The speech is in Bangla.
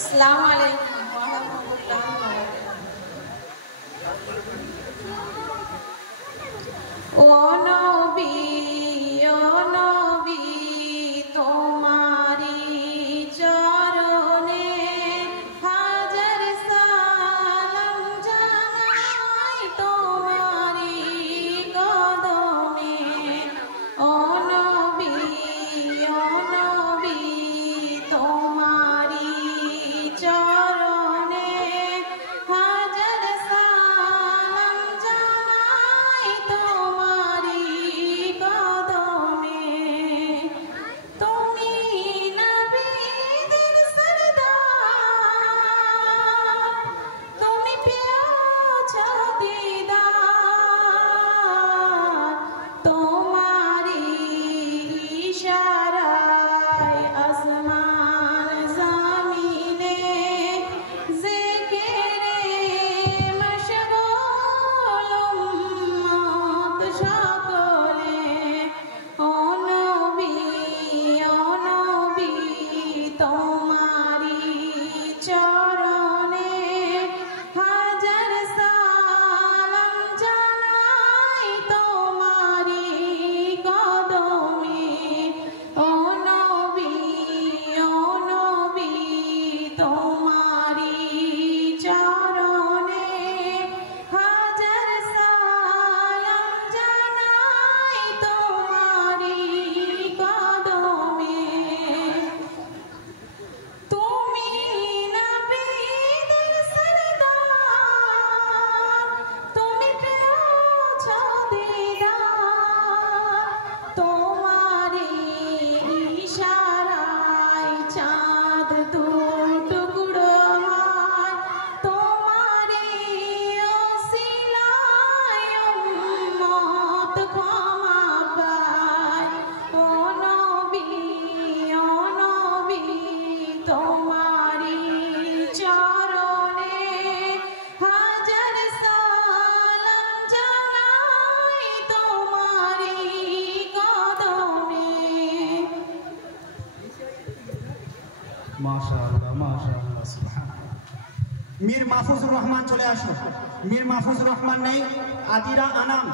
আসসালামু আলাইকুম ওয়া রাহমাতুল্লাহি ওয়া বারাকাতুহু। ও নবী তোমারি চরণে হাজার সালাম জানাই, তোমারি কদমে। ও নবী তোমারি চরণে হাজার সালাম জানাই, তোমারি কদমে। তুমি নবীদের সরদার, তুমি পেয়েছো দিদার, তোমারি ইশারায় আসমান জমিনে জিকিরে মশগুল উম্মত সকলে। ও নবী তোমারি চরণে হাজার সালাম জানাই, তোমারি কদমে। ও নবী তোমারি চরণে হাজার সালাম জানাই, তোমারি কদমে। তুমি নবীদের সরদার, তুমি পেয়েছো দিদার, তোমারি ইশারায় চাঁদ দু টুকরো হয়, তোমারি ওসিলায় উম্মত ক্ষমা পায়। ও নবী তোমারি চরণে হাজার সালাম জানাই, তোমারি কদমে। মাশাআল্লাহ মাশাআল্লাহ সুবহানাল্লাহ। মীর মাহফুজুর রহমান চলে আসুন। মীর মাহফুজুর রহমান নেই, আদিরা আনাম।